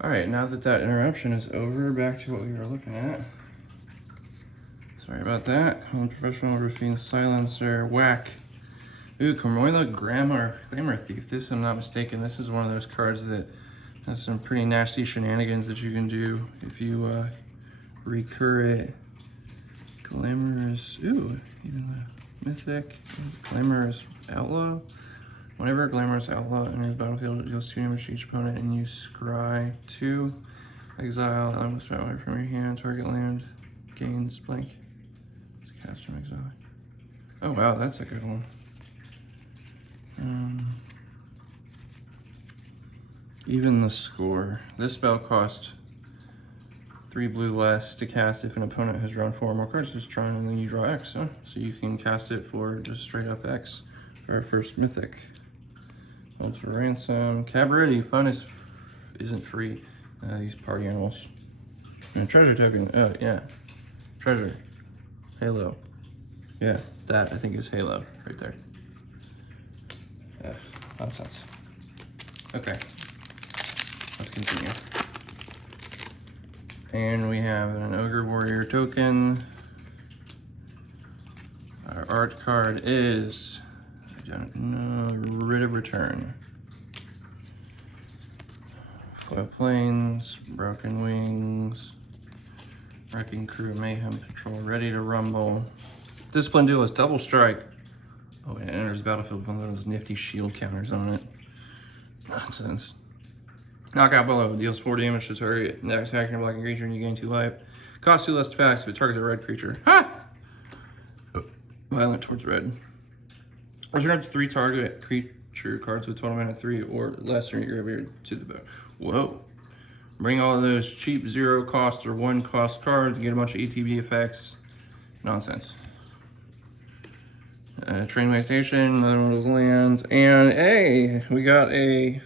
All right, now that that interruption is over, back to what we were looking at. Sorry about that. Unprofessional roofing silencer, whack. Ooh, Ceremonial Glamour Thief. This, if I'm not mistaken, this is one of those cards that has some pretty nasty shenanigans that you can do if you recur it. Glamorous, ooh, even the mythic, Glamorous Outlaw. Whenever a Glamorous Outlaw enters the battlefield, it deals 2 damage to each opponent and you scry 2. Exile, elements from your hand, target land, gains blank. Let's cast from exile. Oh wow, that's a good one. Even the score. This spell costs 3 blue less to cast if an opponent has drawn 4 or more cards this turn, and then you draw X. Huh? So you can cast it for just straight up X for our first mythic. Hold for ransom. Cabaret, fun isn't free. These party animals. And treasure token. Oh yeah, treasure. Halo. Yeah, that I think is Halo right there. Yeah, nonsense. Okay, let's continue. And we have an Ogre Warrior token. Our art card is, I don't know, Writ of Return. Foil Plains, Broken Wings, Wrecking Crew, Mayhem Patrol, Ready to Rumble. Discipline Duelist, Double Strike. Oh, it enters the battlefield with one of those nifty shield counters on it. Nonsense. Knockout Blow, deals 4 damage to target. Next attacking a blocking creature and you gain 2 life. Costs 2 less to pass if it targets a red creature. Ha! Violent towards red. Return up to 3 target creature cards with total mana 3 or less from your graveyard to the boat. Whoa. Bring all of those cheap 0 cost or 1 cost cards to get a bunch of ETB effects. Nonsense. Trainway Station, another one of those lands. And hey, we got a,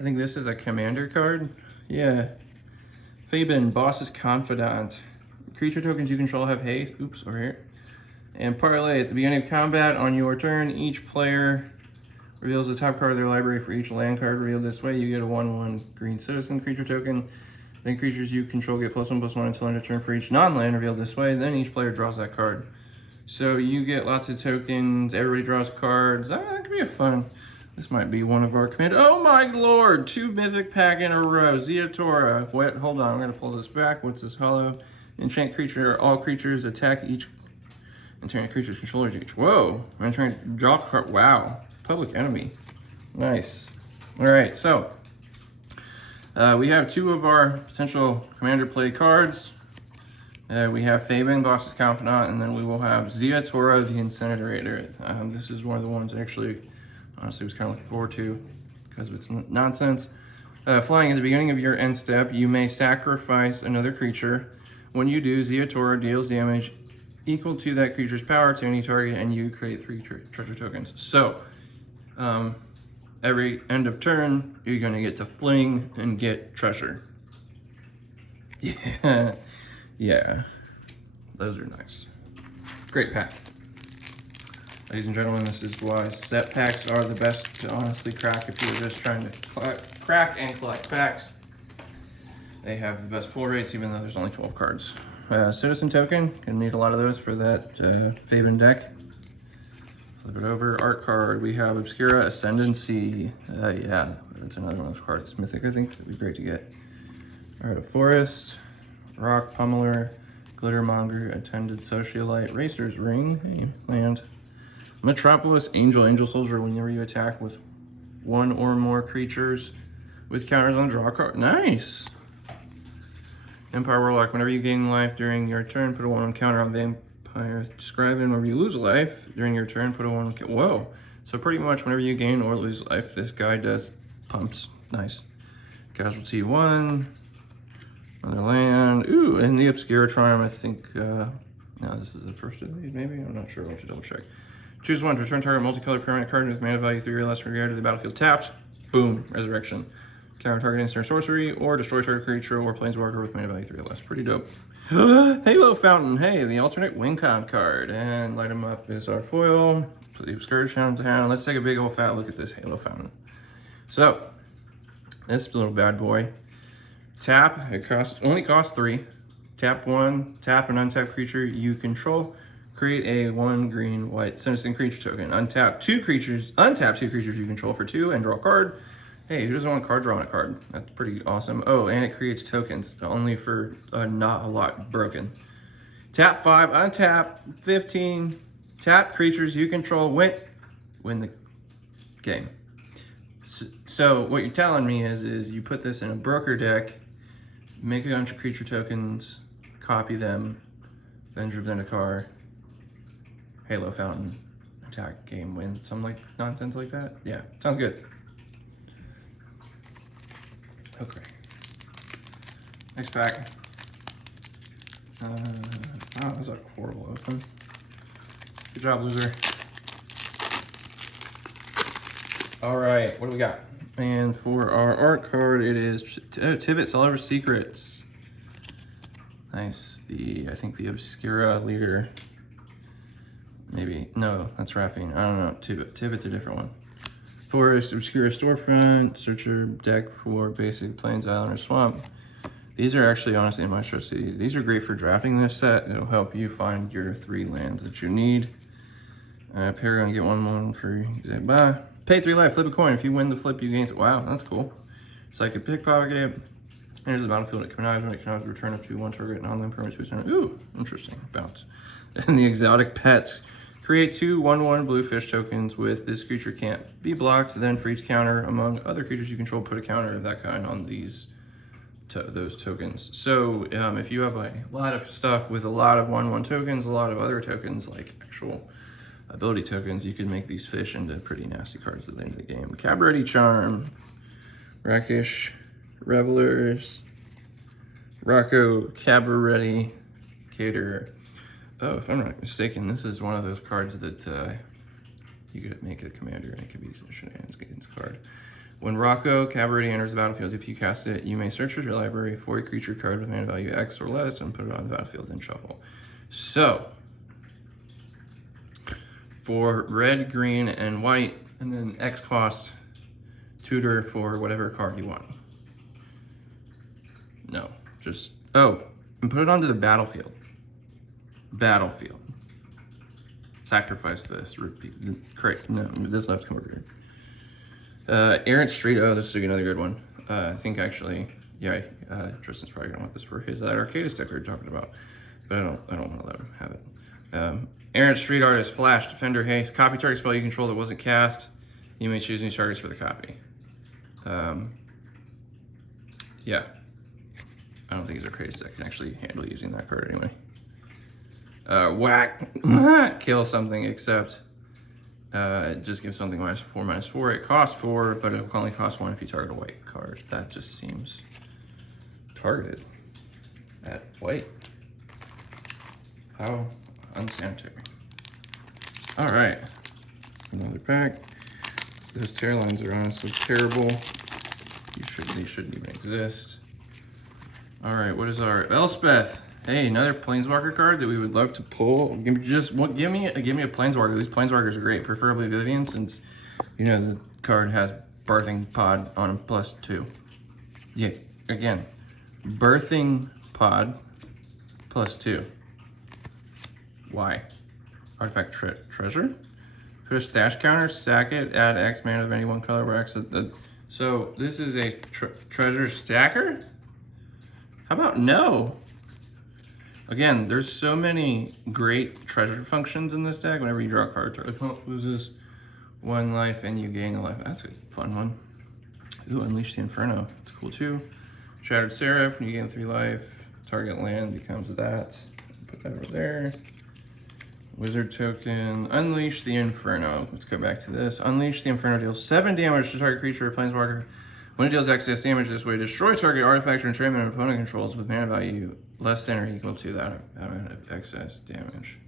I think this is a commander card. Yeah. Fabian, Boss's Confidant. Creature tokens you control have haste. Oops, over here. And parlay, at the beginning of combat on your turn, each player reveals the top card of their library for each land card revealed this way. You get a 1/1 green citizen creature token. Then creatures you control get +1/+1 until end of turn for each non-land revealed this way. Then each player draws that card. So you get lots of tokens, everybody draws cards. That could be a fun. This might be one of our command. Oh my lord, 2 mythic pack in a row. Zeatora. Wait, hold on, I'm gonna pull this back. What's this hollow? Enchant creature, all creatures attack each enchant creature's controllers each. Whoa, I'm trying to draw card. Wow, public enemy. Nice. All right, so we have 2 of our potential commander play cards. We have Fabian, Boss's Confidant, and then we will have Zeatora, the Incinerator. This is one of the ones I actually, honestly, was kind of looking forward to because of its nonsense. Flying at the beginning of your end step, you may sacrifice another creature. When you do, Zeatora deals damage equal to that creature's power to any target, and you create 3 treasure tokens. So, every end of turn, you're going to get to fling and get treasure. Yeah. Yeah, those are nice. Great pack. Ladies and gentlemen, this is why set packs are the best to honestly crack if you're just trying to crack and collect packs. They have the best pull rates, even though there's only 12 cards. Citizen token, gonna need a lot of those for that Fabian deck. Flip it over. Art card, we have Obscure Ascendancy. Yeah, that's another one of those cards. Mythic, I think, that'd be great to get. All right, a Forest. Rock Pummeler, Glittermonger, Attended Socialite, Racer's Ring, hey, land. Metropolis Angel Soldier, whenever you attack with 1 or more creatures with counters on draw card. Nice! Empire Warlock, whenever you gain life during your turn, put a 1/1 counter on Vampire Scribe, and whenever you lose life during your turn, put a 1/1 counter. Whoa! So pretty much whenever you gain or lose life, this guy does pumps. Nice. Casualty 1. Another land. Ooh, and the Obscure Charm, I think, no, this is the first of these, maybe? I'm not sure, I'll have to double check. Choose 1 to return target multicolored permanent card with mana value 3 or less from your hand to the battlefield tapped. Boom, Resurrection. Counter target instant or sorcery, or destroy target creature or planeswalker with mana value 3 or less. Pretty dope. Halo Fountain, hey, the alternate win con card. And light them up is our foil. Put the Obscure Charm down. Let's take a big old fat look at this Halo Fountain. So, This little bad boy. Tap, it only costs 3. Tap 1, tap an untapped creature you control. Create a 1 green white citizen creature token. Untap 2 creatures you control for 2 and draw a card. Hey, who doesn't want card draw on a card? That's pretty awesome. Oh, and it creates tokens, only for not a lot broken. Tap 5, untap 15, tap creatures you control, win the game. So what you're telling me is you put this in a broker deck, make a bunch of creature tokens, copy them, then Zendikar, Halo Fountain, attack, game, win, something like nonsense like that. Yeah, sounds good. Okay. Next pack. Oh, that was a horrible open. Good job, loser. All right, what do we got? And for our art card, it is Tivit Sulliver's Secrets. Nice. I think the Obscura leader. Maybe. No, that's Raffine. I don't know. Tivit's a different one. Forest, Obscura Storefront, search your deck for basic Plains, Island, or Swamp. These are actually, honestly, in my show city. These are great for drafting this set. It'll help you find your 3 lands that you need. Paragon, get 1 for bye. Pay 3 life, flip a coin. If you win the flip, you gain. Wow, that's cool. Psychic Pickpocket. Enters the battlefield at connives. When it connives, return up to 1 target non-land permanent to its turn. Ooh, interesting. Bounce. And the exotic pets. Create 2 1/1 blue fish tokens with this creature can't be blocked. Then for each counter among other creatures you control, put a counter of that kind on those tokens. So if you have a lot of stuff with a lot of 1/1 tokens, a lot of other tokens like actual ability tokens, you can make these fish into pretty nasty cards at the end of the game. Cabaret Charm, Rakish, Revelers, Rocco, Cabaret, Cater. Oh, if I'm not mistaken, this is one of those cards that you could make a commander and it could be some shenanigans card. When Rocco Cabaret enters the battlefield, if you cast it, you may search your library for a creature card with mana value X or less and put it on the battlefield and shuffle. So, for red, green, and white, and then X cost, tutor for whatever card you want. No, just, oh, and put it onto the battlefield. Battlefield. Sacrifice this, repeat, correct, no, this will have to come over here. Errant Street, oh, this is another good one. I think actually, yeah, Tristan's probably gonna want this for his Arcadis deck we were talking about, but I don't want to let him have it. Errant Street Artist, Flash, Defender, Haste, copy target spell you control that wasn't cast. You may choose new targets for the copy. Yeah, I don't think his Arcadis deck can actually handle using that card anyway. Whack, kill something except just give something -4/-4. It costs 4, but it only costs 1 if you target a white card. That just seems targeted at white. How unsanitary. All right, another pack. Those tear lines are honestly terrible. They shouldn't even exist. All right, what is our Elspeth? Hey, another Planeswalker card that we would love to pull. Give me a Planeswalker. These Planeswalkers are great, preferably Vivian, since you know the card has Birthing Pod on him +2. Yeah, again, Birthing Pod +2. Why? Artifact treasure? Put a stash counter, sack it, add X mana of any one color where X. So this is a treasure stacker? How about no? Again, there's so many great treasure functions in this deck. Whenever you draw a card, target opponent loses 1 life and you gain a life. That's a fun one. Ooh, Unleash the Inferno. It's cool too. Shattered Seraph, when you gain 3 life, target land becomes that. Put that over there. Wizard token, Unleash the Inferno. Let's go back to this. Unleash the Inferno deals 7 damage to target creature or planeswalker. When it deals excess damage this way, destroy target artifact or enchantment opponent controls with mana value less than or equal to that amount of excess damage.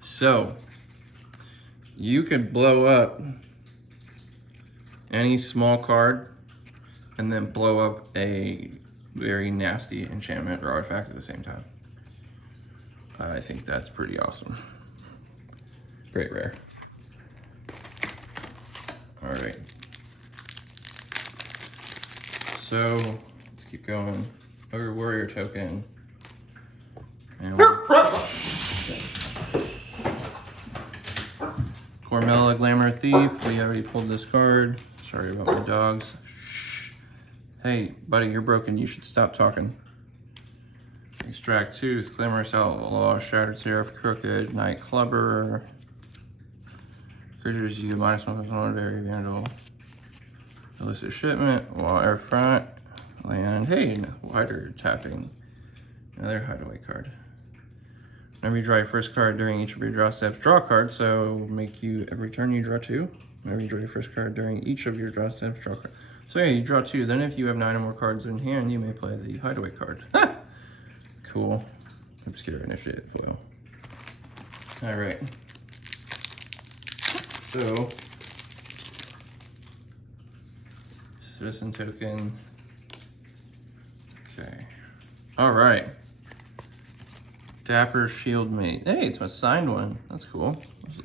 So, you could blow up any small card and then blow up a very nasty enchantment or artifact at the same time. I think that's pretty awesome. Great rare. All right, So let's keep going. Ogre Warrior token. And Cormella Glamour Thief. We already pulled this card. Sorry about my dogs. Shh. Hey, buddy, you're broken. You should stop talking. Extract Tooth, Glamorous Outlaw, Shattered Seraph, Crooked, Night Clubber. Creatures you get -1/+1, Very Vandal. Illicit Shipment, Waterfront, Land. Hey, wider tapping. Another hideaway card. Whenever you draw your first card during each of your draw steps, draw a card. So make you, every turn you draw 2. Whenever you draw your first card during each of your draw steps, draw a card. So yeah, you draw 2. Then if you have 9 or more cards in hand, you may play the hideaway card. Cool. Obscure Initiative foil. Alright. So, citizen token. Okay. Alright. Dapper Shield Mate. Hey, it's my signed one. That's cool.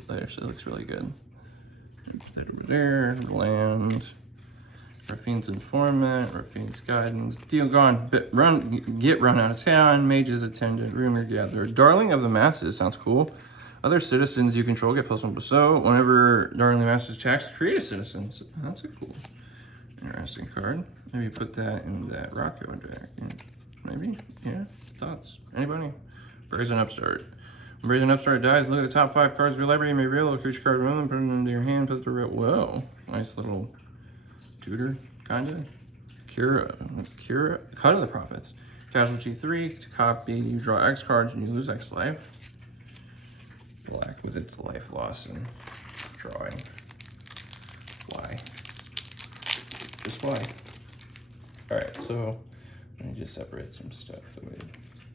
It actually looks really good. There, land. Raffine's Informant, Raffine's Guidance, Deal Gone, Get Run Out of Town, Mage's Attendant, Rumor Gatherer, Darling of the Masses, sounds cool. Other citizens you control get +1/+0. So whenever Darling of the Masses attacks, create a citizen. So that's a cool, interesting card. Maybe put that in that Rocco deck. Maybe, yeah, thoughts? Anybody? Brazen Upstart. When Brazen Upstart dies, look at the top 5 cards of your library. You may reveal a creature card, remove them, put them into your hand, put it to real. Whoa, nice little tutor, kinda. Cura, Cut of the Prophets. Casualty 3, to copy, you draw X cards and you lose X life. Black with its life loss and drawing. Why? Just why? Alright, so let me just separate some stuff.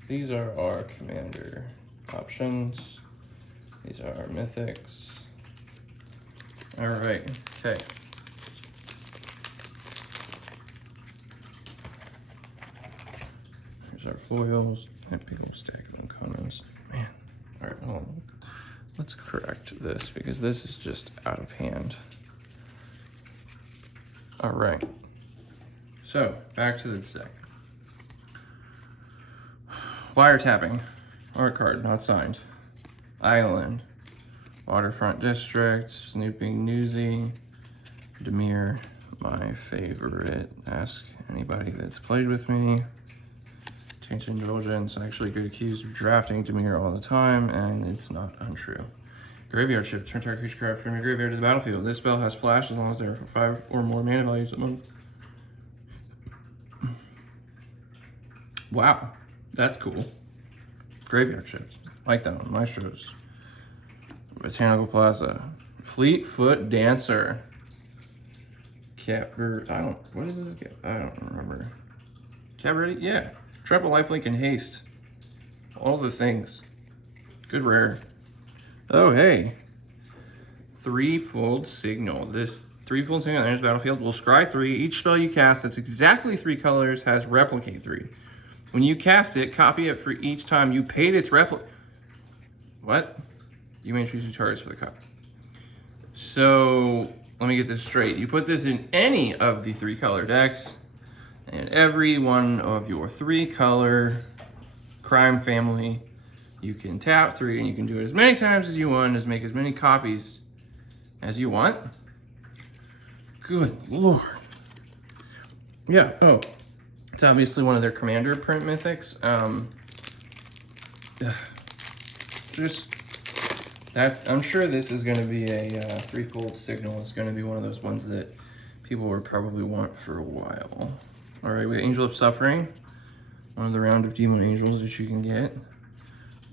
These are our commander options. These are our mythics. Alright, okay. Our foils and big old stack of uncommons. Man. Alright, hold on. Let's correct this because this is just out of hand. Alright. So, back to this deck. Wiretapping. Art card, not signed. Island. Waterfront District. Snooping Newsy. Demir, my favorite. Ask anybody that's played with me. Tainted Indulgence, I actually get accused of drafting Demir all the time, and it's not untrue. Graveyard Shift, turn target creature card from your graveyard to the battlefield. This spell has flash as long as there are 5 or more mana values. Wow, that's cool. Graveyard Shift, like that one. Maestros. Botanical Plaza. Fleetfoot Dancer. What is this? I don't remember. Cabaret, yeah. Triple lifelink and haste. All the things. Good rare. Oh, hey. Threefold Signal. This threefold signal enters the battlefield will scry 3. Each spell you cast that's exactly 3 colors has replicate 3. When you cast it, copy it for each time you paid its replicate. What? You may choose 2 targets for the copy. So, let me get this straight. You put this in any of the 3 color decks. And every one of your 3 color crime family, you can tap 3 and you can do it as many times as you want, as make as many copies as you want. Good Lord. Yeah, oh, it's obviously one of their commander print mythics. Just that, I'm sure this is going to be a threefold signal. It's going to be one of those ones that people will probably want for a while. All right, we got Angel of Suffering, one of the round of demon angels that you can get.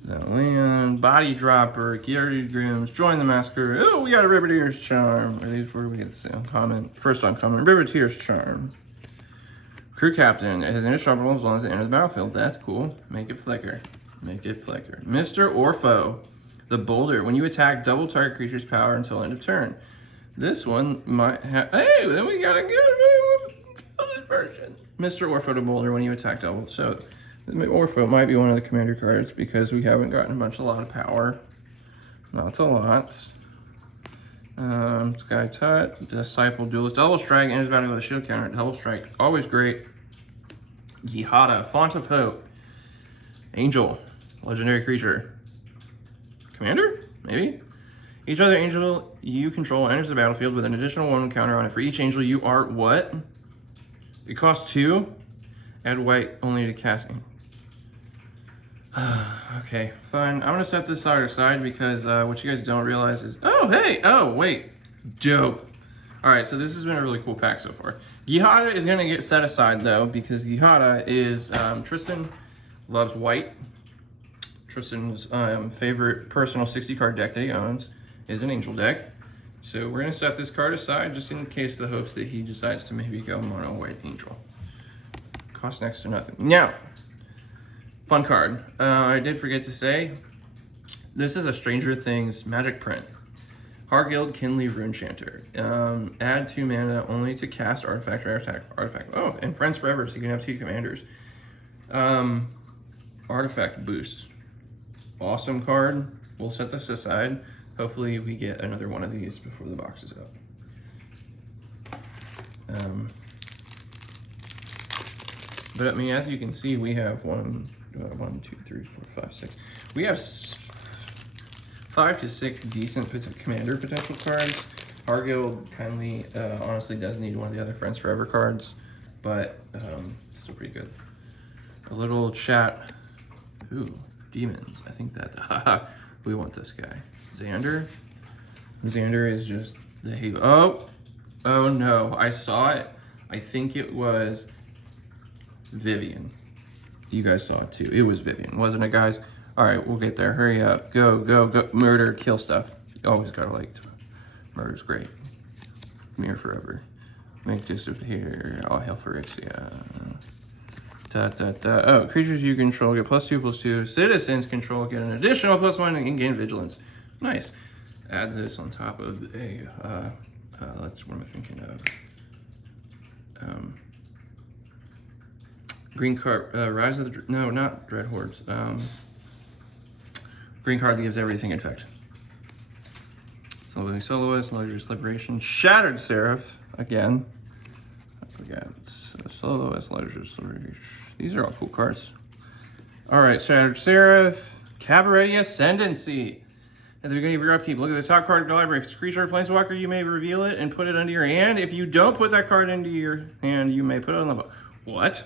The land, Body Dropper, Gilded Grims, Join the Massacre. Oh, we got a Riveteer's Charm. Are these where we get the uncommon? First uncommon, Riveteer's Charm. Crew Captain, it has indestructible as long as it enters the battlefield. That's cool. Make it flicker. Make it flicker. Mr. Orpho, the Boulder. When you attack, double target creature's power until end of turn. This one might have. Hey, then we got a good version. Mr. Orpho to Boulder when you attack double. So Orpho might be one of the commander cards because we haven't gotten a lot of power. Not a lot. Sky Tut, Disciple Duelist, Double Strike, enters battle with a shield counter, Double Strike, always great. Yihada, Font of Hope, Angel, legendary creature. Commander? Maybe? Each other angel you control enters the battlefield with an additional 1 counter on it. For each angel you are what? It costs 2. Add white only to casting. Okay, fine. I'm gonna set this side aside because what you guys don't realize is, oh hey, oh wait, dope. All right, so this has been a really cool pack so far. Yihada is gonna get set aside though because Yihada is Tristan loves white. Tristan's favorite personal 60 card deck that he owns is an angel deck. So we're gonna set this card aside just in case the hopes that he decides to maybe go mono white angel. Costs next to nothing. Now, fun card. I did forget to say, this is a Stranger Things magic print. Hargild Kinley Runechanter. Add 2 mana only to cast artifact or attack artifact. Oh, and Friends Forever, so you can have 2 commanders. Artifact boost. Awesome card. We'll set this aside. Hopefully we get another one of these before the box is out. But I mean, as you can see, we have 1, 2, 3, 4, 5, 6. We have 5 to 6 decent commander potential cards. Hargild kindly, honestly does need one of the other Friends Forever cards, but still pretty good. A little chat. Ooh, demons. I think that we want this guy. Xander. Xander is just the hero. Oh no! I saw it. I think it was Vivian. You guys saw it too. It was Vivian, wasn't it, guys? All right, we'll get there. Hurry up. Go, go, go. Murder, kill stuff. You always gotta like to. Murder's great. Mirror forever. Make disappear. All hail Phyrexia. Oh, creatures you control get +2/+2. Citizens control get an additional +1 and gain vigilance. Nice. Add this on top of a. What am I thinking of? Green card, Rise of the, no, not Dread Hordes. Green card that gives everything infect. Living Soloist, Luxurious Liberation, Shattered Seraph, again. I forgot, it's Soloist, Luxurious Liberation. These are all cool cards. All right, Shattered Seraph, Capenna Ascendancy. At the beginning of your upkeep, look at the top card of your library. If it's a creature or planeswalker, you may reveal it and put it into your hand. If you don't put that card into your hand, you may put it on the board. What?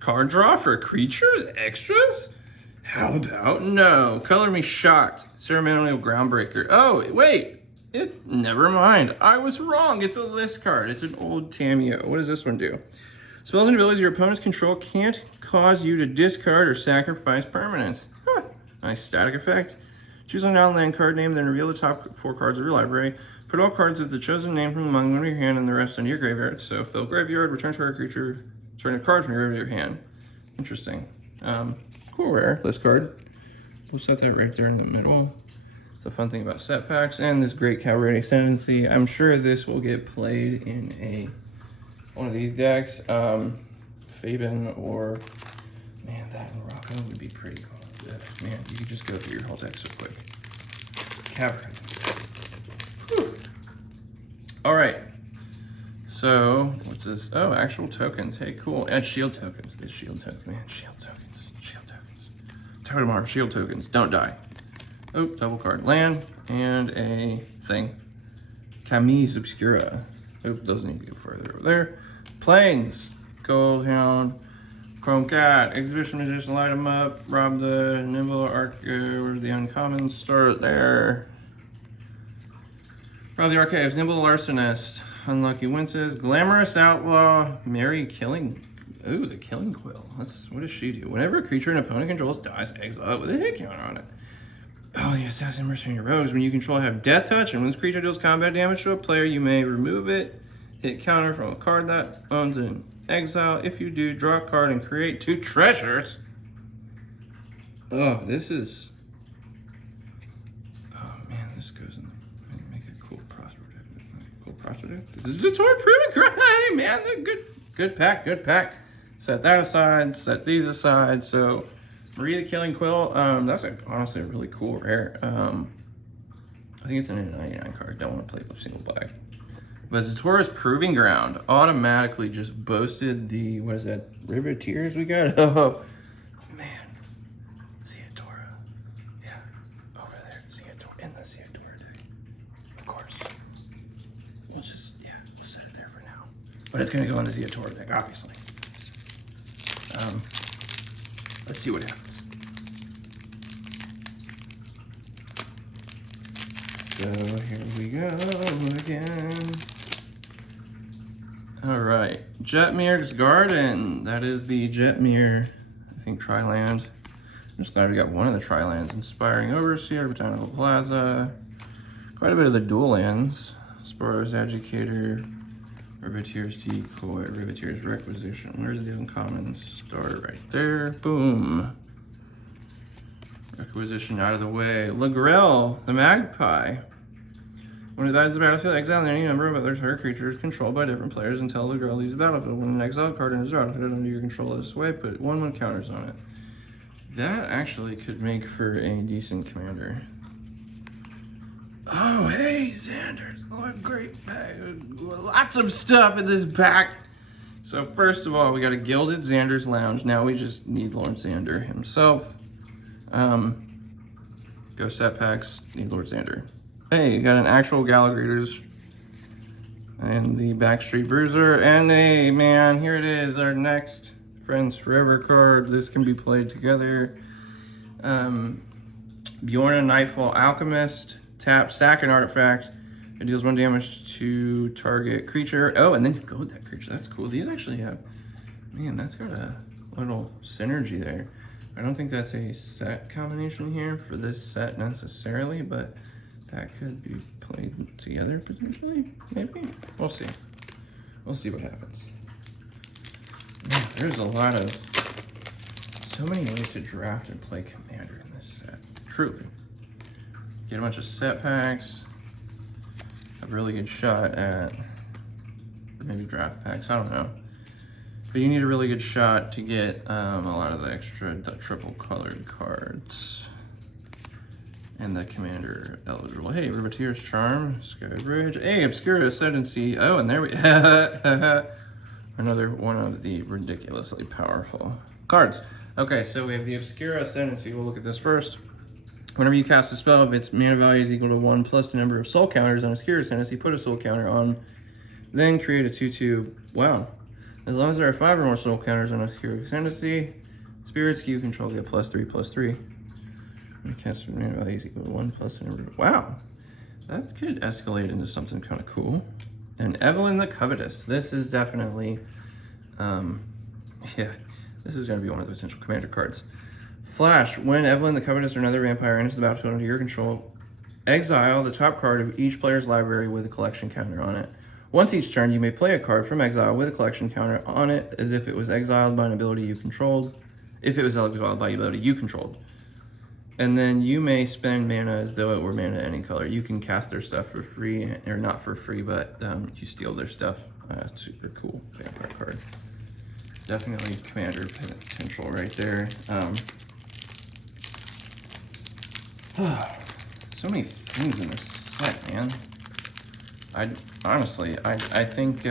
Card draw for creatures? Extras? How about no? Color me shocked. Ceremonial Groundbreaker. Oh, wait. Never mind. I was wrong. It's a list card. It's an old Tameo. What does this one do? Spells and abilities your opponent's control can't cause you to discard or sacrifice permanents. Huh. Nice static effect. Choose a non-land card name, then reveal the top 4 cards of your library. Put all cards with the chosen name from among them in your hand and the rest into your graveyard. So fill graveyard, return to our creature, turn a card from your graveyard to your hand. Interesting. Cool rare list card. We'll set that right there in the middle. It's a fun thing about set packs and this great Obscure Ascendancy. I'm sure this will get played in one of these decks. Fabian or, man, that and Rocco would be pretty cool. Man, you could just go through your whole deck so quick. Cavern. All right. So, what's this? Oh, actual tokens. Hey, cool. And shield tokens. These shield tokens. Man, shield tokens. Shield tokens. Totem shield tokens. Don't die. Oh, double card. Land and a thing. Camise Obscura. Oh, doesn't need to go further over there. Plains. Goldhound. Chrome Cat. Exhibition Magician. Light them up. Rob the Nimble Archive. Where's the uncommon? Start there. Rob the Archives. Nimble Arsonist. Unlucky Winces. Glamorous Outlaw. Mary Killing. Ooh, the Killing Quill. What does she do? Whenever a creature an opponent controls dies, exile it with a hit counter on it. Oh, the Assassin Mercenary Rogues. When you control have Death Touch, and when this creature deals combat damage to a player, you may remove it. Hit counter from a card that owns an exile. If you do, draw a card and create 2 treasures. Oh, this is. Oh man, this goes in. Make a cool prosper deck. Cool prosper deck. This is a toy proving card. Hey man, good pack. Good pack. Set that aside. Set these aside. So. Maria the Killing Quill, that's honestly a really cool rare. I think it's a 99 card. Don't want to play a single black. But Zatora's Proving Ground automatically just boasted the, what is that, River of Tears we got? Oh, man. Zatora. Yeah, over there. Zatora, in the Zatora deck. Of course. We'll just, yeah, we'll set it there for now. But it's going to go in the Zatora deck, obviously. Let's see what happens. So here we go again. All right, Jetmir's Garden. That is the Jetmir, I think, Tri-Land. I'm just glad we got one of the Tri-Lands. Inspiring Overseer, Botanical Plaza. Quite a bit of the dual lands. Sporo's Educator, Riveteer's Decoy, Riveteer's Requisition. Where's the uncommon star? Right there. Boom. Requisition out of the way. Lagrel, the Magpie. When it dies the battlefield, exile any number of other target creatures controlled by different players until Lagrel leaves the battlefield. When an exiled card enters the battlefield under your control this way, put 1/1 counters on it. That actually could make for a decent commander. Oh, hey, Xander's. What a great pack. Lots of stuff in this pack. So first of all, we got a Gilded Xander's Lounge. Now we just need Lord Xander himself. Go set packs, need Lord Xander. Hey, you got an actual Gallagher's and the Backstreet Bruiser. And hey, man, here it is, our next Friends Forever card. This can be played together. Bjorn Nightfall Alchemist. Tap, sack an artifact. It deals 1 damage to target creature. Oh, and then you goad that creature. That's cool. These actually have, man, that's got a little synergy there. I don't think that's a set combination here for this set necessarily, but that could be played together potentially, maybe. We'll see. We'll see what happens. Man, there's a lot of, so many ways to draft and play Commander in this set. Truly. Get a bunch of set packs. A really good shot at maybe draft packs, I don't know. But you need a really good shot to get a lot of the extra triple colored cards. And the commander eligible. Hey, Riveteer's Charm, Skybridge. Hey, Obscure Ascendancy. Oh, and there we another one of the ridiculously powerful cards. Okay, so we have the Obscure Ascendancy. We'll look at this first. Whenever you cast a spell, if its mana value is equal to 1 plus the number of soul counters on Obscure Ascendancy, put a soul counter on, then create a 2/2. Wow. As long as there are 5 or more soul counters on Obscure Ascendancy, spirits you control get +3/+3. When you cast mana value is equal to 1 plus the number of... Wow. That could escalate into something kind of cool. And Evelyn the Covetous. This is definitely... yeah, this is going to be one of the potential commander cards. Flash, when Evelyn the Covetous or another vampire enters the battlefield under your control, exile the top card of each player's library with a collection counter on it. Once each turn, you may play a card from exile with a collection counter on it as if it was exiled by an ability you controlled. If it was exiled by an ability you controlled. And then you may spend mana as though it were mana any color. You can cast their stuff for free, or not for free, but you steal their stuff. Super cool vampire card. Definitely commander potential right there. So many things in this set, man. Honestly, I think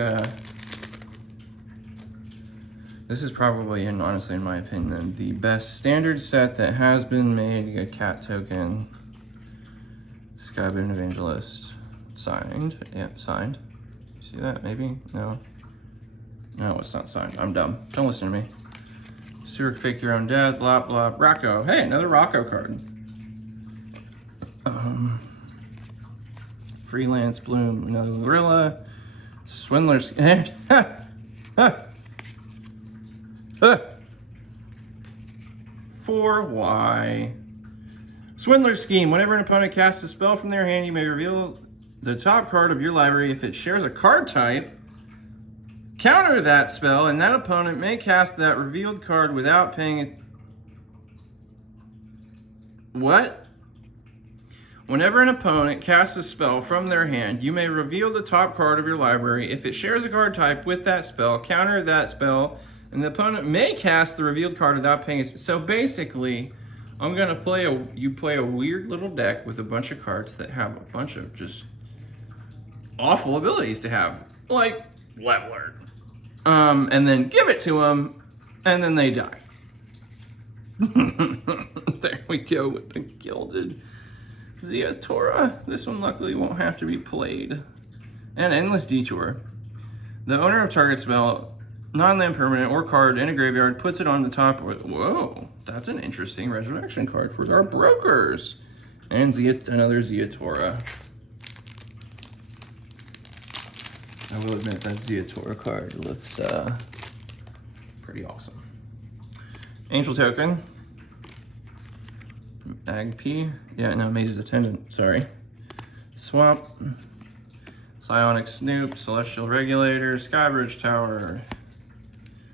this is probably, and honestly in my opinion, the best standard set that has been made. You got Cat Token, Skybound Evangelist, signed. Yeah, signed. You see that? Maybe? No. No, it's not signed. I'm dumb. Don't listen to me. Sewer Fake Your Own Death, blah, blah. Rocco. Hey, another Rocco card. Freelance Bloom, another Gorilla. Swindler's... For why? Swindler Scheme. Whenever an opponent casts a spell from their hand, you may reveal the top card of your library. If it shares a card type, counter that spell, and that opponent may cast that revealed card without paying it. What? Whenever an opponent casts a spell from their hand, you may reveal the top card of your library. If it shares a card type with that spell, counter that spell, and the opponent may cast the revealed card without paying it. So basically, I'm gonna play you play a weird little deck with a bunch of cards that have a bunch of just awful abilities to have, like Leveler. And then give it to them, and then they die. There we go with the Gilded Zeatora. This one luckily won't have to be played. And Endless Detour. The owner of target spell, non-land permanent or card in a graveyard, puts it on the top. Whoa, that's an interesting resurrection card for our brokers. And another Zeatora. I will admit that Zeatora card looks pretty awesome. Angel Token. Agp. Yeah, no, Mage's Attendant, sorry. Swamp. Psionic Snoop, Celestial Regulator, Skybridge Tower.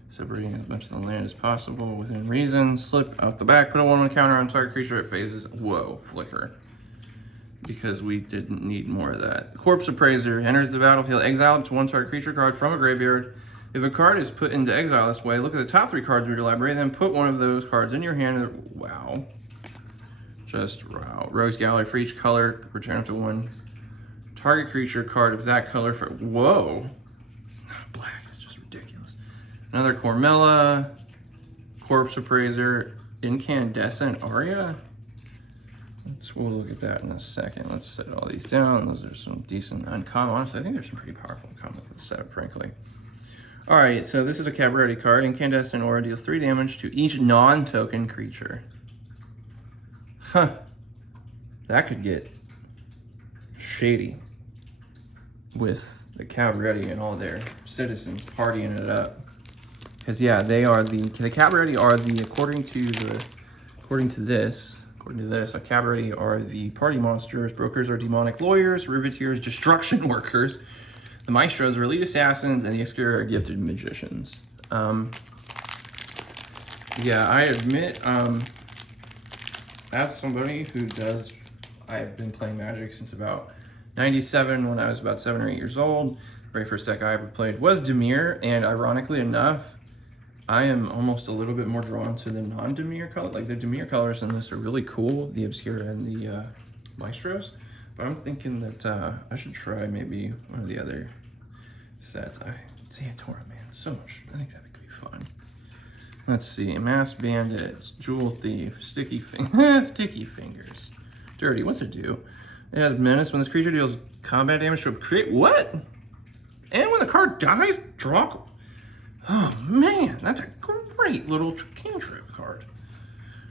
Separating as much of the land as possible within reason. Slip out the back, put a 1/1 counter on target creature at phases. Whoa, flicker. Because we didn't need more of that. Corpse Appraiser enters the battlefield, exile up to 1 target creature card from a graveyard. If a card is put into exile this way, look at the top 3 cards of your library, then put one of those cards in your hand. Wow. Just wow. Rogues Gallery for each color, return up to 1 target creature card of that color for, whoa. Black is just ridiculous. Another Cormella, Corpse Appraiser, Incandescent Aria. We'll look at that in a second. Let's set all these down. Those are some decent uncommon. Honestly, I think there's some pretty powerful uncommon with this set, frankly. All right, so this is a Cabaretti card. Incandescent Aura deals 3 damage to each non-token creature. Huh. That could get shady with the Cabaretti and all their citizens partying it up. Because yeah, the Cabaretti are the according to this, a Cabaretti are the party monsters, brokers are demonic lawyers, riveteers, destruction workers, the maestros are elite assassins, and the obscure are gifted magicians. Yeah, I admit, as somebody who I've been playing Magic since about 97 when I was about 7 or 8 years old. The very first deck I ever played was Dimir, and ironically enough, I am almost a little bit more drawn to the non-Dimir color. Like the Dimir colors in this are really cool, the Obscure and the Maestros. But I'm thinking that I should try maybe one of the other sets. Zeatora, man, so much. I think that could be fun. Let's see, Masked Bandits, Jewel Thief, Sticky Fingers. Dirty, what's it do? It has Menace. When this creature deals combat damage to create what? And when the card dies, draw. Oh man, that's a great little cantrip card.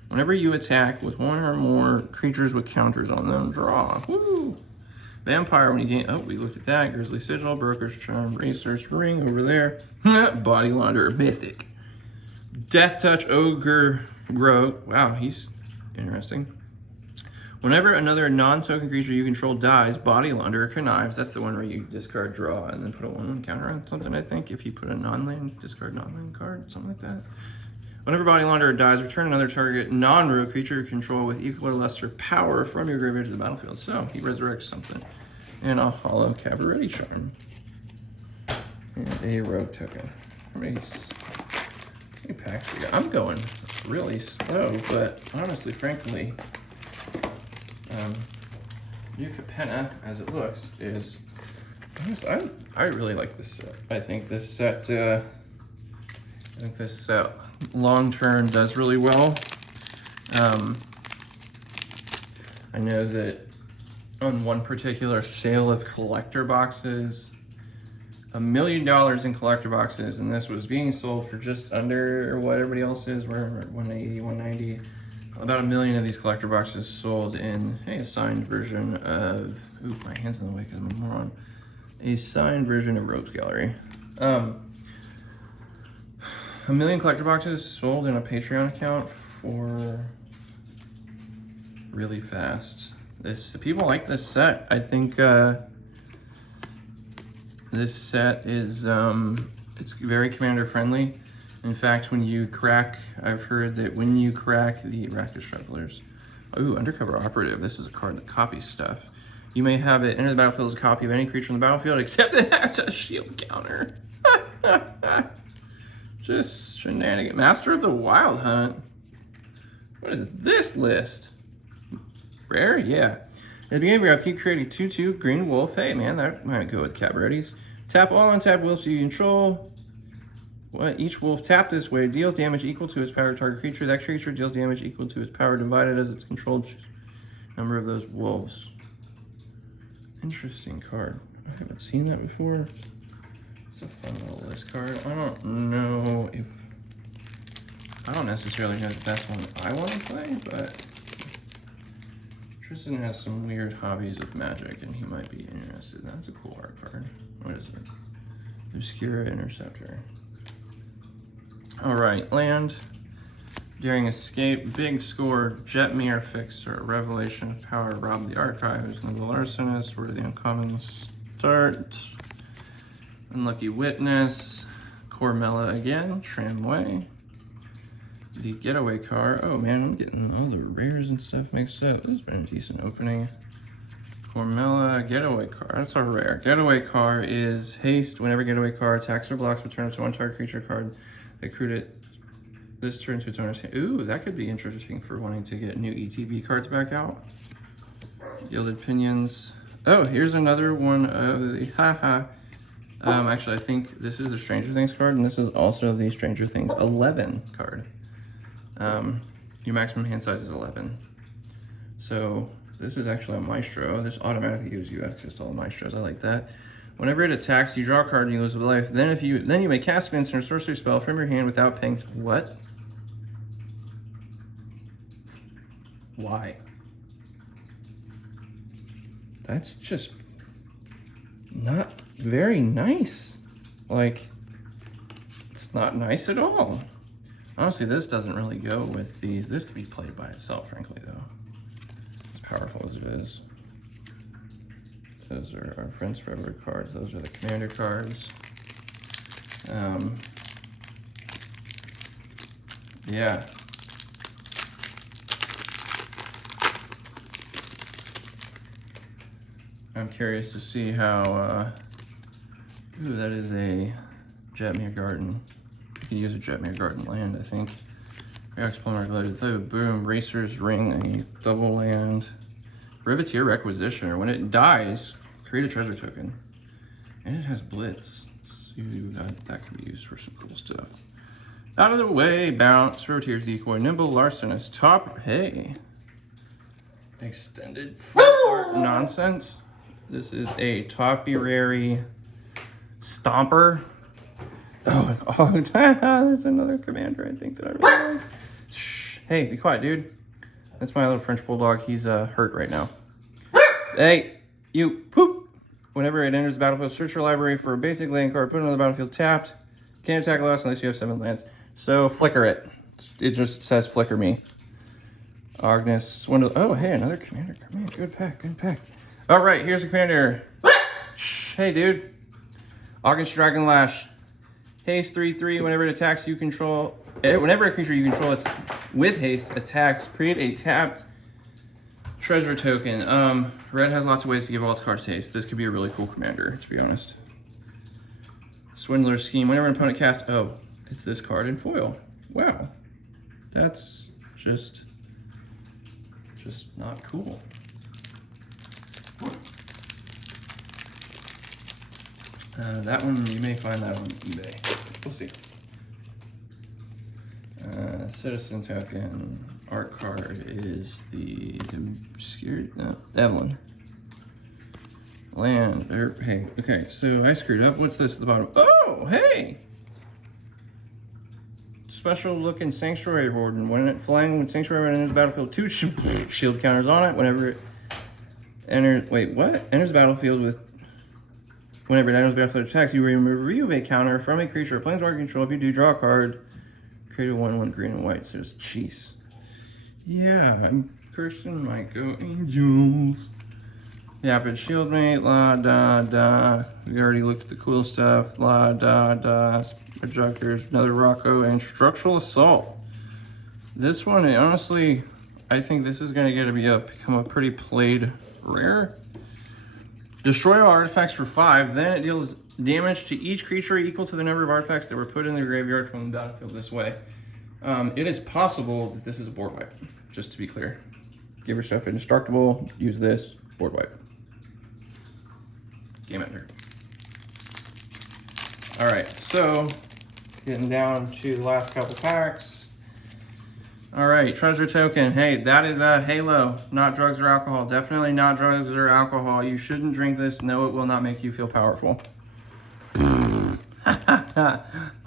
Whenever you attack with 1 or more creatures with counters on them, draw. Woo! Vampire, when you gain, oh, we looked at that. Grizzly Sigil, Broker's Charm, Racer's Ring over there. Body Launderer, Mythic. Death Touch, Ogre, Rogue. Wow, he's interesting. Whenever another non-token creature you control dies, Body Launderer connives. That's the one where you discard, draw, and then put a 1/1 counter on something, I think. If you put a non-land, discard non-land card, something like that. Whenever Body Launderer dies, return another target non-rogue creature you control with equal or lesser power from your graveyard to the battlefield. So he resurrects something. And a hollow Cabaretti Charm. And a rogue token. How many packs we got? I'm going really slow, but honestly, frankly, new Capenna, as it looks, is I really like this set. I think this set long term does really well. I know that on one particular sale of collector boxes, $1 million in collector boxes, and this was being sold for just under what everybody else is. We're at 180, 190. About 1 million of these collector boxes sold in a signed version of, ooh, my hand's in the way because I'm a moron. A signed version of Rogues Gallery. 1 million collector boxes sold in a Patreon account for really fast. People like this set. I think this set is it's very commander friendly. In fact, when you crack, I've heard that when you crack the Rakish Travelers, ooh, Undercover Operative, this is a card that copies stuff. You may have it enter the battlefield as a copy of any creature on the battlefield, except it has a shield counter. Just shenanigans. Master of the Wild Hunt. What is this list? Rare? Yeah. At the beginning of your upkeep, create a 2/2 green wolf. Hey man, that might go with Cabareti's. Tap all untap wolves you control. What? Each wolf tapped this way deals damage equal to its power to target creature. That creature deals damage equal to its power divided as its controlled number of those wolves. Interesting card. I haven't seen that before. It's a fun little list card. I don't know if... I don't necessarily know if that's one I want to play, but... Tristan has some weird hobbies with magic, and he might be interested. That's a cool art card. What is it? Obscure Interceptor. Alright, land. During escape, big score, Jetmir Fixer, Revelation of Power, Rob the Archives, Noble Arsonist, Word of the Uncommon Start, Unlucky Witness, Cormella again, Tramway, the Getaway Car. Oh man, I'm getting all the rares and stuff mixed up. This has been a decent opening. Cormella, Getaway Car, that's our rare. Getaway Car is haste. Whenever Getaway Car attacks or blocks, return it to one target creature card. Accrued it this turn to its owner's hand. Ooh, that could be interesting for wanting to get new ETB cards back out. Gilded Pinions. Oh, here's another one of the actually, I think this is the Stranger Things card, and this is also the Stranger Things 11 card. Your maximum hand size is 11. So this is actually a Maestro. This automatically gives you access to all the Maestros. I like that. Whenever it attacks, you draw a card and you lose a life. Then you may cast an instant or sorcery spell from your hand without paying. What? Why? That's just not very nice. Like, it's not nice at all. Honestly, this doesn't really go with these. This could be played by itself, frankly, though. As powerful as it is. Those are our Friends Forever cards. Those are the commander cards. Yeah. I'm curious to see how, ooh, that is a Jetmir Garden. You can use a Jetmir Garden land, I think. Reacts Plumber Glided through. Boom, Racer's Ring, a double land. Riveteer Requisitioner. When it dies, create a treasure token. And it has Blitz. So that can be used for some cool stuff. Out of the way, Bounce, Riveteer's Decoy, Nimble Larcenist, Top, hey. Extended full art nonsense. This is a Topiary Stomper. Oh, there's another commander I think that I really like. Shh, hey, be quiet, dude. That's my little French Bulldog. He's hurt right now. Hey, you, poop. Whenever it enters the battlefield, search your library for a basic land card, put it on the battlefield tapped. Can't attack last unless you have 7 lands. So flicker it. It just says flicker me. Agnes, Swindle. Oh, hey, another commander. Man, good pack, good pack. All right, here's a commander. Shh, hey, dude. August Dragon Lash. Haste 3/3. Whenever it attacks, you control. Whenever a creature you control it's with haste attacks, create a tapped treasure token. Red has lots of ways to give all its cards haste. This could be a really cool commander, to be honest. Swindler's Scheme. Whenever an opponent casts, oh, it's this card in foil. Wow, that's just not cool. That one, you may find that on eBay. We'll see. Citizen token art card is the Obscure, no, Evelyn. Land, hey, okay, so I screwed up. What's this at the bottom? Oh, hey! Special looking Sanctuary Warden. When it flying with Sanctuary Warden enters the battlefield, 2 shield counters on it. Whenever it enters, wait, what? Enters the battlefield with, whenever it enters the battlefield attacks, you remove a counter from a creature or planeswalker control. If you do, draw a card. Create a 1/1 green and white, so it's cheese. Yeah, I'm cursing my Go Angels. Yapid Shieldmate, la da da. We already looked at the cool stuff. La da da. Projectors, another Rocco, and Structural Assault. This one, honestly, I think this is going to become a pretty played rare. Destroy all artifacts for 5, then it deals damage to each creature equal to the number of artifacts that were put in the graveyard from the battlefield this way. It is possible that this is a board wipe, just to be clear. Give your stuff indestructible, use this, board wipe. Game ender. All right, so getting down to the last couple packs. All right, treasure token. Hey, that is a Halo, not drugs or alcohol. Definitely not drugs or alcohol. You shouldn't drink this. No, it will not make you feel powerful. I'm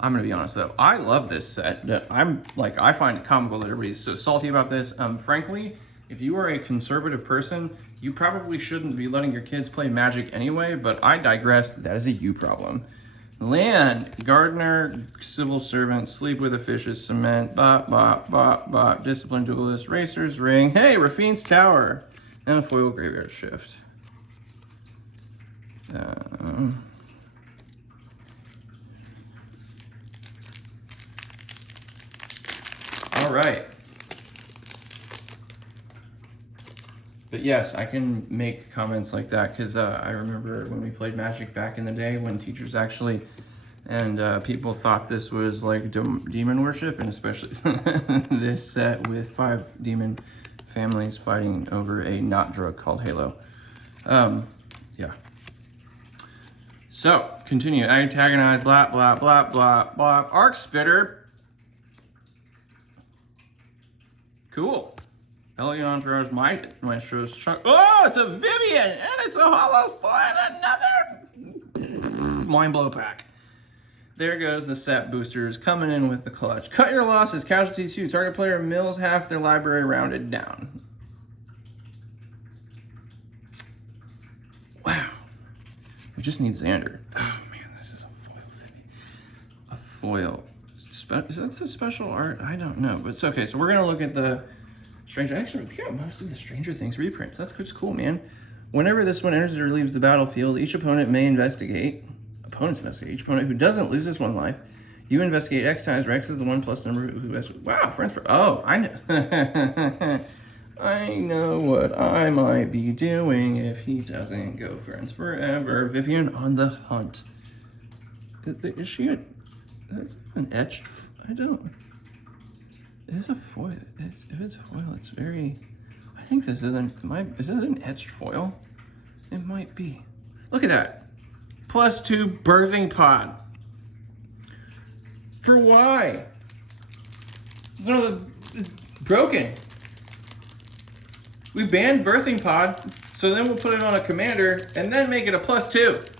gonna be honest though, I love this set. I find it comical that everybody's so salty about this. Frankly, if you are a conservative person, you probably shouldn't be letting your kids play Magic anyway, but I digress. That is a you problem. Land, gardener, civil servant, sleep with the fishes, cement, disciplined duelist, racer's ring, hey, Rafine's tower, and a foil graveyard shift. All right. But yes, I can make comments like that because I remember when we played Magic back in the day when teachers actually and people thought this was like demon worship, and especially this set with 5 demon families fighting over a not drug called Halo. Yeah. So, continue. Antagonize, blah, blah, blah, blah, blah. Arc Spitter. Cool. Hellion Entourage, Maestro's Chunk. Oh, it's a Vivian, and it's a hollow foil, another mind blow pack. There goes the set boosters coming in with the clutch. Cut your losses, casualty 2. Target player mills half their library rounded down. Wow. We just need Xander. Oh man, this is a foil Vivian. A foil. Is that the special art? I don't know, but it's okay. So we're gonna look at the Stranger, actually, we got most of the Stranger Things reprints. That's cool, man. Whenever this one enters or leaves the battlefield, each opponent may investigate. Opponents investigate. Each opponent who doesn't lose this 1 life, you investigate X times, where X is the 1+ number who has. Wow, friends for. Oh, I know. I know what I might be doing if he doesn't go friends forever. Vivian on the hunt. Is she an etched? I don't. It's a foil. If it's foil, it's very. I think this isn't. Is this an etched foil? It might be. Look at that. +2 birthing pod. For why? It's broken. We banned birthing pod, so then we'll put it on a commander and then make it a +2.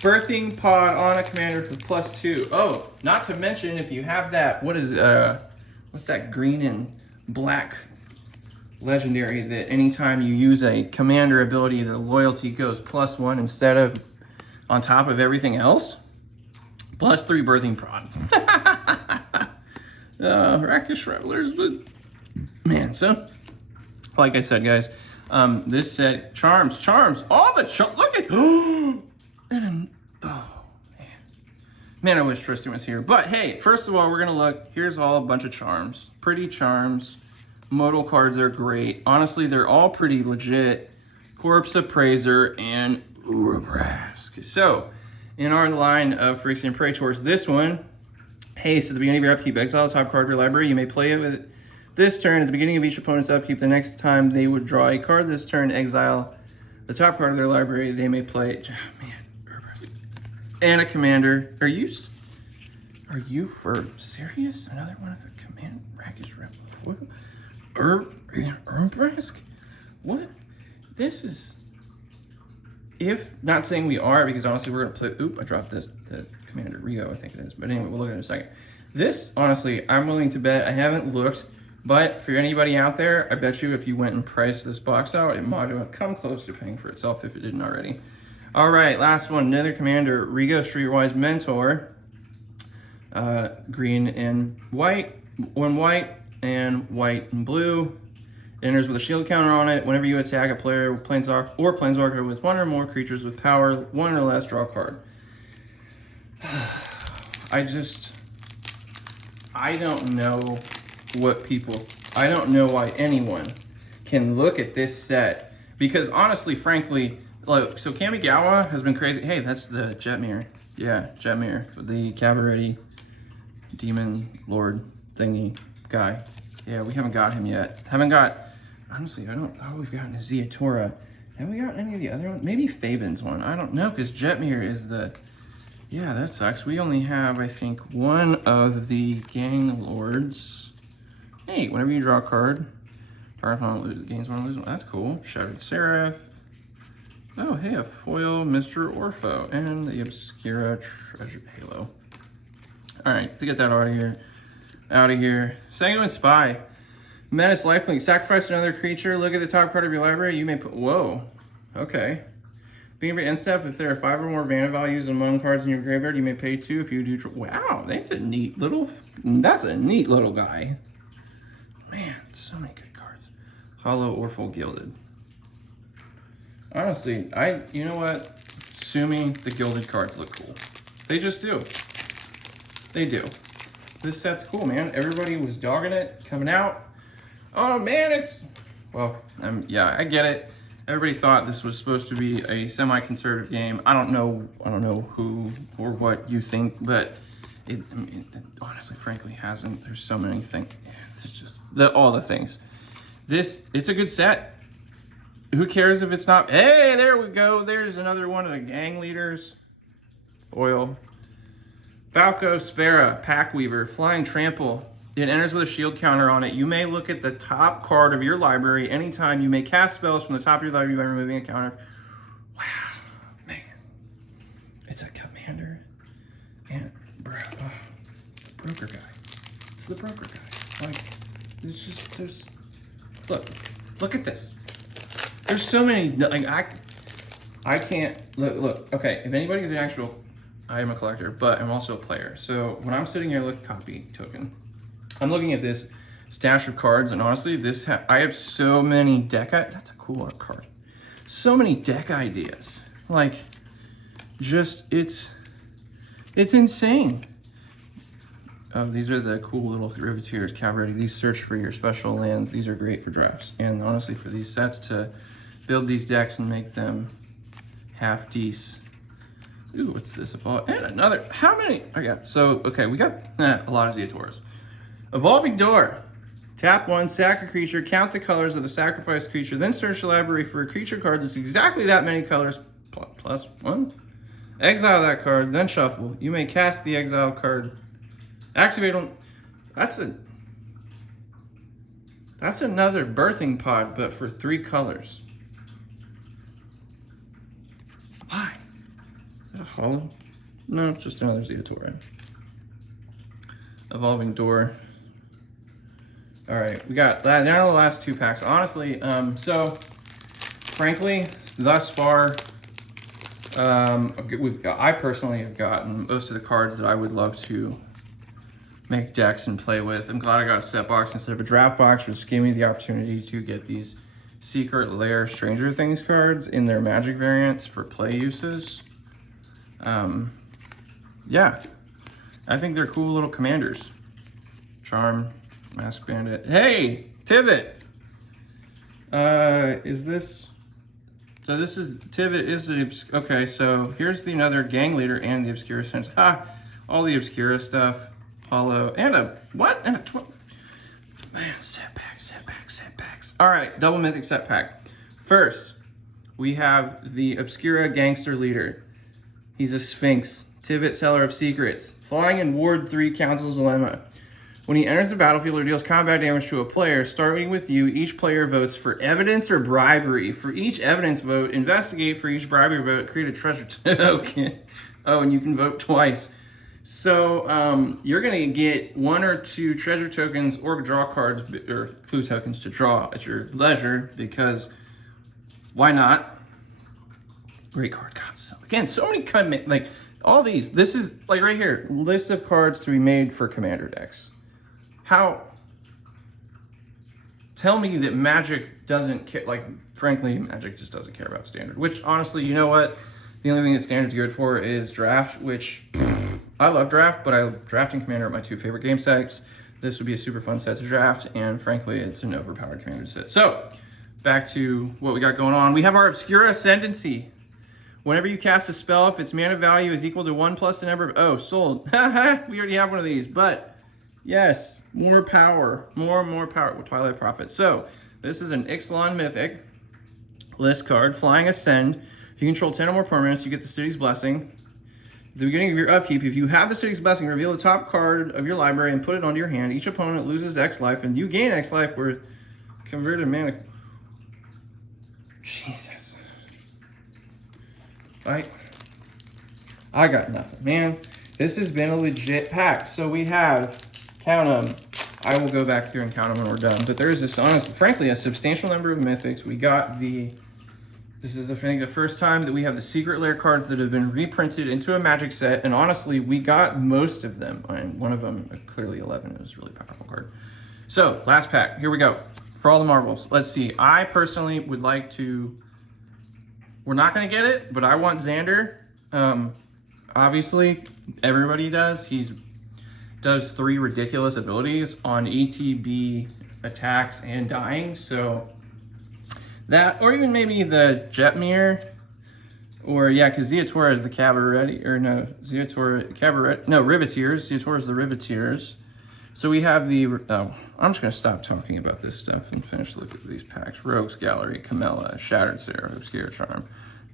Birthing pod on a commander for +2. Oh, not to mention if you have that, what's that green and black legendary that anytime you use a commander ability, the loyalty goes +1 instead of on top of everything else? +3 birthing pod. Rakish Revelers, but man, so like I said, guys, this set charms, all the look at and man, I wish Tristan was here. But hey, first of all, we're gonna look. Here's all a bunch of charms, pretty charms. Modal cards are great. Honestly, they're all pretty legit. Corpse Appraiser and Urabrask. So, in our line of Phyrexian Praetors, this one, haste at the beginning of your upkeep, exile the top card of your library. You may play it with this turn. At the beginning of each opponent's upkeep, the next time they would draw a card this turn, exile the top card of their library. They may play. Oh, man. And a commander. Are you for serious? Another one of the command Rakish Rebel. Urabrask? What? This is. If not saying we are, because honestly we're gonna play. Oop! I dropped the commander Rigo, I think it is. But anyway, we'll look at it in a second. This, honestly, I'm willing to bet. I haven't looked, but for anybody out there, I bet you if you went and priced this box out, it might have come close to paying for itself if it didn't already. All right, last one, another commander, Rigo Streetwise Mentor. Green and white, one white and white and blue. It enters with a shield counter on it. Whenever you attack a player, planeswalker with 1 or more creatures with power, 1 or less, draw a card. I don't know I don't know why anyone can look at this set, because honestly, frankly, look, so Kamigawa has been crazy. Hey, that's the Jetmir. Yeah, Jetmir, the Cabaretti demon lord thingy guy. Yeah, we haven't got him yet. Honestly, all we've gotten is Ziatora. Have we got any of the other ones? Maybe Fabian's one. I don't know, because Jetmir is the... Yeah, that sucks. We only have, I think, one of the gang lords. Hey, whenever you draw a card, target opponent loses, gains one, loses one. That's cool. Shattered Seraph. Oh, hey, a foil Mr. Orpho. And the Obscura Treasure Halo. Alright, to get that out of here. Sanguine Spy. Menace Lifelink. Sacrifice another creature. Look at the top card of your library. You may put... Whoa. Okay. Being every end step, if there are 5 or more mana values among cards in your graveyard, you may pay 2 if you do... Wow, that's a neat little guy. Man, so many good cards. Hollow Orpho Gilded. Honestly, you know what? Assuming the gilded cards look cool. They just do. They do. This set's cool, man. Everybody was dogging it, coming out. Oh man, it's... Well, yeah, I get it. Everybody thought this was supposed to be a semi-conservative game. I don't know who or what you think, but it honestly, frankly, hasn't. There's so many things. It's just all the things. It's a good set. Who cares if it's not? Hey, there we go. There's another one of the gang leaders. Foil. Falco Spera, Packweaver, Flying Trample. It enters with a shield counter on it. You may look at the top card of your library anytime. You may cast spells from the top of your library by removing a counter. Wow, man. It's a commander. And, bro, the broker guy. It's the broker guy. Like, there's, look at this. There's so many, like, I can't, look, okay, if anybody's an actual, I am a collector, but I'm also a player. So when I'm sitting here, look, copy token. I'm looking at this stash of cards, and honestly, I have so many deck, that's a cool art card. So many deck ideas. Like, just, it's insane. Oh, these are the cool little Riveteers, Cavalry. These search for your special lands. These are great for drafts. And honestly, for these sets to build these decks and make them half decent. Ooh, what's this? And another, how many? I got, so, okay, we got a lot of Ziatoras. Evolving Door. Tap 1, sack a creature, count the colors of the sacrificed creature, then search the library for a creature card that's exactly that many colors, plus 1. Exile that card, then shuffle. You may cast the exile card. Activate on... That's another birthing pod, but for 3 colors. Why? Is that a hollow? No, it's just another Ziatora. Evolving Door. All right, we got that. Now the last 2 packs. Honestly, so frankly, thus far, I personally have gotten most of the cards that I would love to make decks and play with. I'm glad I got a set box instead of a draft box, which gave me the opportunity to get these Secret Lair Stranger Things cards in their Magic variants for play uses. Yeah, I think they're cool little commanders. Charm, Mask Bandit. Hey, Tivit! Is this... So this is... Tivit is the... Okay, so here's another gang leader and the Obscure Ascendancy. Ha! All the Obscura stuff. Hollow. And a... What? And a... Man, setbacks. Alright, double mythic set pack. First, we have the Obscura Gangster Leader. He's a Sphinx. Tivit, Seller of Secrets. Flying in Ward 3, Council's Dilemma. When he enters the battlefield or deals combat damage to a player, starting with you, each player votes for evidence or bribery. For each evidence vote, investigate. For each bribery vote, create a treasure token. Oh, and you can vote twice. So you're going to get 1 or 2 treasure tokens or draw cards, or clue tokens to draw at your leisure, because why not? Great card. God, so again, so many, like, all these. This is, like, right here, list of cards to be made for commander decks. How? Tell me that Magic doesn't care. Like, frankly, Magic just doesn't care about Standard. Which, honestly, you know what? The only thing that Standard's good for is Draft, which I love Draft, but Draft and Commander are my 2 favorite game sets. This would be a super fun set to draft, and frankly, it's an overpowered Commander set. So, back to what we got going on. We have our Obscure Ascendancy. Whenever you cast a spell, if its mana value is equal to 1 plus the number of... Oh, sold. We already have one of these, but yes, more power. More power with Twilight Prophet. So, this is an Ixalan Mythic list card. Flying Ascend. If you control 10 or more permanents, you get the City's Blessing. At the beginning of your upkeep, if you have the City's Blessing, reveal the top card of your library and put it onto your hand. Each opponent loses X life, and you gain X life where converted mana... Jesus. I got nothing, man. This has been a legit pack. So we have, count them. I will go back through and count them when we're done. But there's this, honestly, frankly, a substantial number of mythics. We got the... This is, I think, the first time that we have the Secret Lair cards that have been reprinted into a Magic set, and honestly, we got most of them. And one of them, clearly 11, it was a really powerful card. So, last pack, here we go. For all the marbles, let's see. I personally would like to... We're not going to get it, but I want Xander. Obviously, everybody does. He does 3 ridiculous abilities on ETB attacks and dying, so... That, or even maybe the Jetmir, or yeah, because Ziatora is the Cabaret, or no, Ziatora, Cabaret, no, Riveteers. Ziatora is the Riveteers. So we have the, oh, I'm just going to stop talking about this stuff and finish looking at these packs. Rogues Gallery, Camella, Shattered Seraph, Obscure Charm,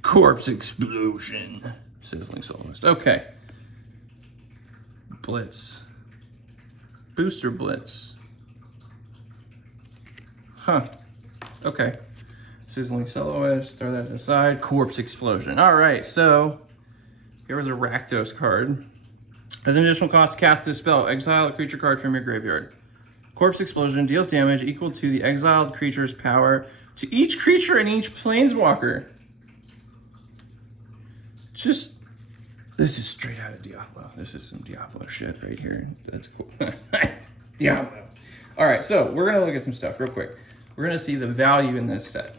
Corpse Explosion, Sizzling Soulmist. Okay. Blitz. Booster Blitz. Huh. Okay. Sizzling Soloist, throw that aside. Corpse Explosion. All right, so here was a Rakdos card. As an additional cost, cast this spell. Exile a creature card from your graveyard. Corpse Explosion deals damage equal to the exiled creature's power to each creature and each planeswalker. Just, this is straight out of Diablo. This is some Diablo shit right here. That's cool. Diablo. All right, so we're going to look at some stuff real quick. We're going to see the value in this set.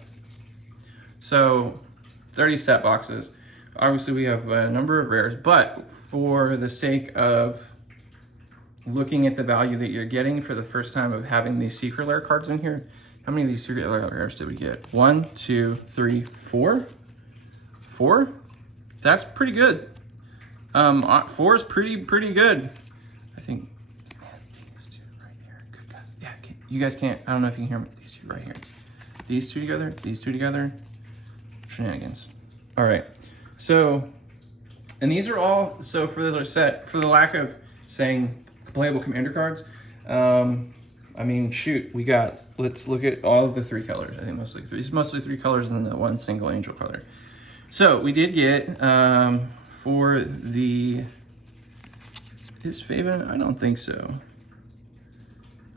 So 30 set boxes. Obviously we have a number of rares, but for the sake of looking at the value that you're getting for the first time of having these Secret Lair cards in here, how many of these Secret Lair rares did we get? 1, 2, 3, 4? 4? That's pretty good. 4 is pretty good. I think, man, these two right here. Good God. Yeah, you guys can't, I don't know if you can hear me. These two right here. These two together. Shenanigans. All right, so, and these are all, so for the set, for the lack of saying playable commander cards, I mean, shoot, we got, let's look at all of the 3 colors. I think mostly 3 colors and the 1 single angel color. So we did get, for the, is Fabian? I don't think so.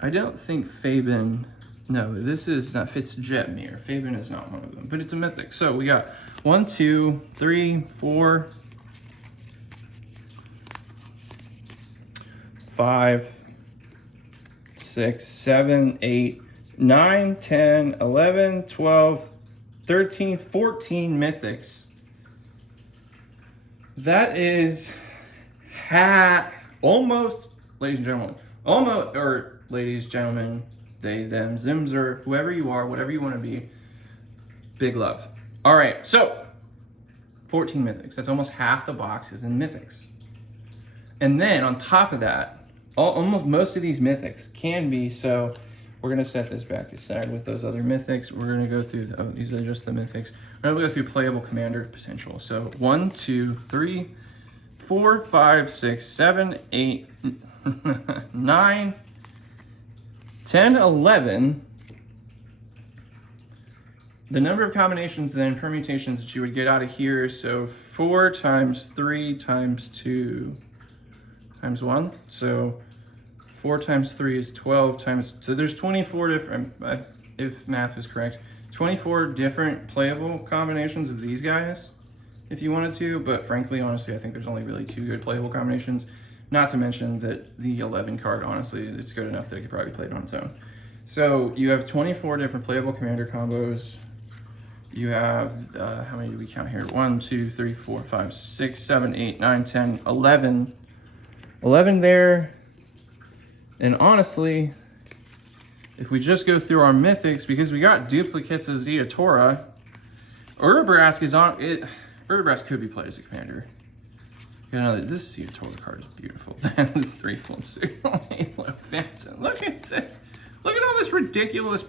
I don't think Fabian, no, this is not Fitzjetmir. Fabian is not one of them, but it's a mythic. So we got 1, 2, 3, 4, 5, 6, 7, 8, 9, 10, 11, 12, 13, 14 mythics. That is almost, ladies and gentlemen, almost, or ladies, gentlemen, they, them, zims, or whoever you are, whatever you want to be, big love. All right, so 14 mythics. That's almost half the boxes in mythics. And then on top of that, almost most of these mythics can be, so we're going to set this back aside with those other mythics. We're going to go through, oh, these are just the mythics. We're going to go through playable commander potential. So 1, 2, 3, 4, 5, 6, 7, 8, 9, 10, 11. The number of combinations then permutations that you would get out of here. So 4 times 3 times 2 times 1. So 4 times 3 is 12 times, so there's 24 different, if math is correct, 24 different playable combinations of these guys, if you wanted to, but frankly, honestly, I think there's only really 2 good playable combinations, not to mention that the 11 card, honestly, it's good enough that it could probably be played on its own. So you have 24 different playable commander combos. You have, how many do we count here? 1, 2, 3, 4, 5, 6, 7, 8, 9, 10, 11. 11 there. And honestly, if we just go through our mythics, because we got duplicates of Ziatora, Urabrask is on it. Vertebrass could be played as a commander. This Ceotora card is beautiful. 3 full suit. Halo Phantom. Look at this. Look at all this ridiculous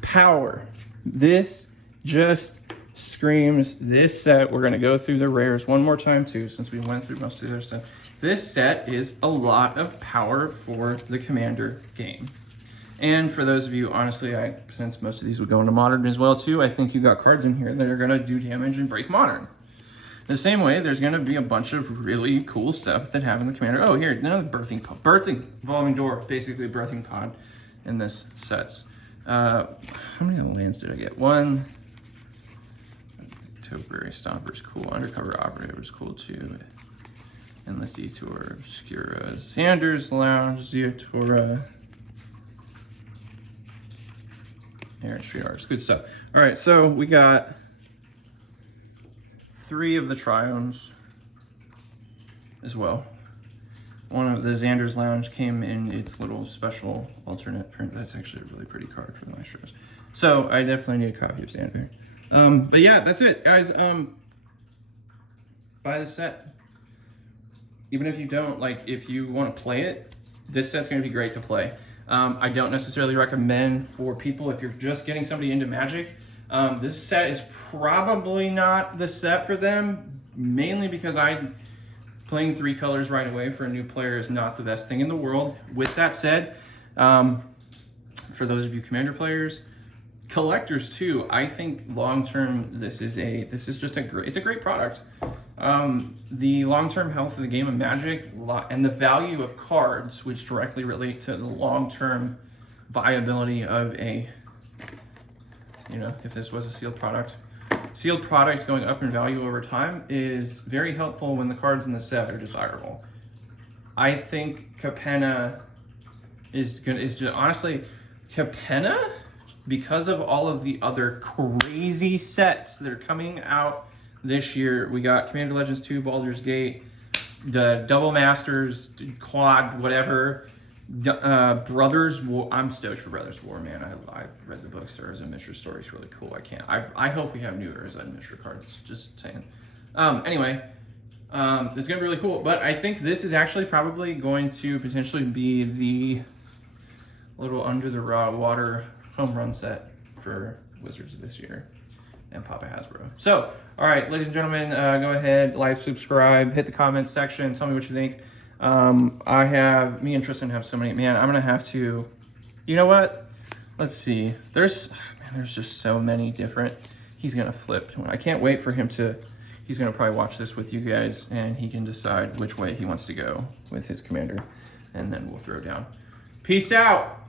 power. This just screams this set. We're going to go through the rares one more time too, since we went through most of the other stuff. This set is a lot of power for the commander game. And for those of you, honestly, since most of these would go into modern as well too, I think you got cards in here that are going to do damage and break modern. The same way, there's going to be a bunch of really cool stuff that have in the commander. Oh, here, another birthing pod. Birthing evolving door, basically a birthing pod in this sets. How many lands did I get? 1. Topiary Stomper is cool. Undercover Operator is cool too. Endless Detour, Obscure Ascendancy, Lounge, Ceotora. Aaron Streetars, good stuff. All right, so we got 3 of the Triomes as well. One of the Xander's Lounge came in its little special alternate print. That's actually a really pretty card for the Maestros. So I definitely need a copy of Xander. But yeah, that's it, guys. Buy the set. Even if you don't, like, if you want to play it, this set's going to be great to play. I don't necessarily recommend for people if you're just getting somebody into Magic. This set is probably not the set for them, mainly because playing 3 colors right away for a new player is not the best thing in the world. With that said, for those of you commander players, collectors too, I think long term this is just a great product. The long-term health of the game of Magic and the value of cards, which directly relate to the long-term viability of a, if this was a sealed product going up in value over time is very helpful when the cards in the set are desirable. I think Capenna is just honestly, Capenna, because of all of the other crazy sets that are coming out this year. We got Commander Legends 2, Baldur's Gate, the Double Masters, Quad, whatever. Brothers War. I'm stoked for Brothers War, man. I've read the books. There is a Mishra story. It's really cool. I hope we have new Urza Mishra cards. Just saying. Anyway, it's gonna be really cool. But I think this is actually probably going to potentially be the little under the water home run set for Wizards this year and Papa Hasbro. So, all right, ladies and gentlemen, go ahead, like, subscribe, hit the comments section, tell me what you think. Me and Tristan have so many, man, I'm gonna have to, you know what? Let's see, there's just so many different, he's gonna flip. I can't wait for him he's gonna probably watch this with you guys and he can decide which way he wants to go with his commander and then we'll throw down. Peace out.